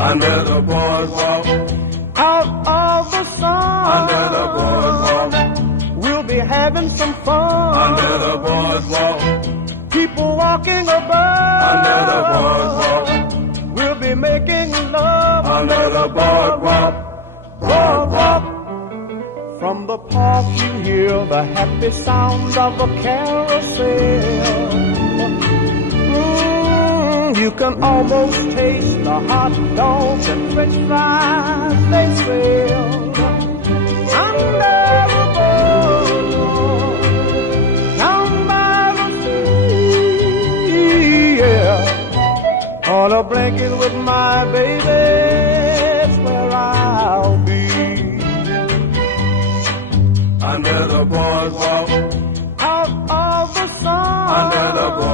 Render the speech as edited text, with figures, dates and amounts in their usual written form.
under the boardwalk, out of the sun, under the boardwalk, we'll be having some fun, under the boardwalk, people walking above, under the boardwalk, we'll be making love, under the boardwalk, boardwalk. From the park you hear the happy sounds of a carousel. You can almost taste the hot dogs and french fries they sell. Under the boardwalk, down by the sea, yeah. On a blanket with my baby, that's where I'll be. under the boardwalk,